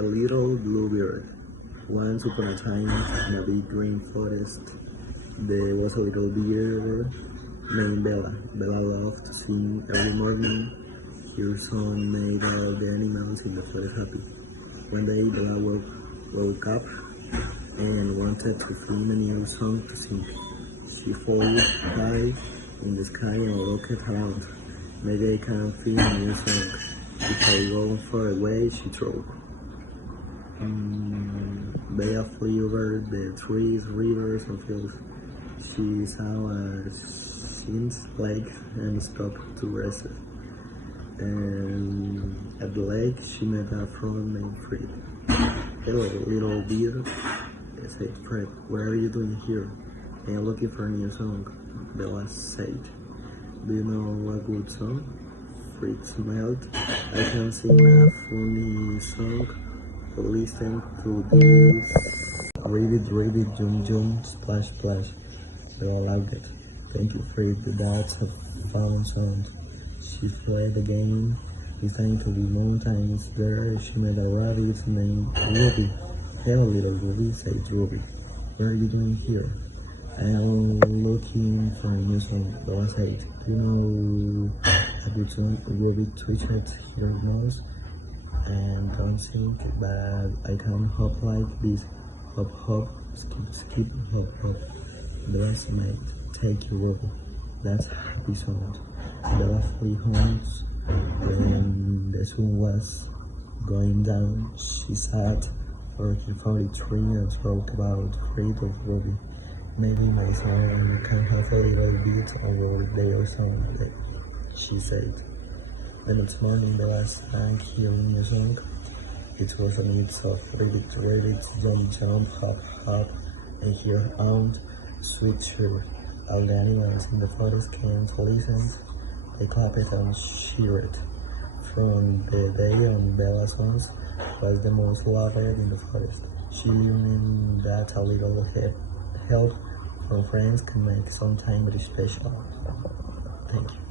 The Little Bluebird. Once upon a time, in a big green forest, there was a little bird named Bella. Bella loved to sing every morning. Her song made all the animals in the forest happy. One day, Bella woke up and wanted to find a new song to sing. She flew high in the sky and looked around. Maybe I can find a new song. If I go far away, she thought. Bella flew over the trees, rivers, and fields. She saw a sheep's lake and stopped to rest. And at the lake, she met a frog named Fred. "Hello, little bird," said Fred. "What are you doing here?" "I am looking for a new song," Bella said. "Do you know a good song?" Fred smiled. "I can sing a funny song. Listen to this. Read it, jump, jump, splash, splash." Bella loved it. "Thank you, Fred. That's a fun song." She played again. This time to the mountains. There she met a rabbit named Ruby. "Hello, little Ruby," said Ruby. "What are you doing here?" "I am looking for a new song," Bella said. "You know a good song?" Ruby twitched her nose. "And don't sing, but I can hop like this. Hop, hop, skip, skip, hop, hop." Bella smiled. "Take your Ruby. That's a happy song." Bella flew home. When the sun was going down, she sat for a tree and spoke about Fred of Ruby. "Maybe my song can have a little bit of their song," she said. The next morning, Bella sang her new song. It was a mix of rabbit, jump, jump, hop, hop, and her own sweet cheer. All the animals in the forest came to listen. They clapped and cheered. From the day on, Bella's song was the most loved in the forest. She knew that a little help from friends can make some time very special. Thank you.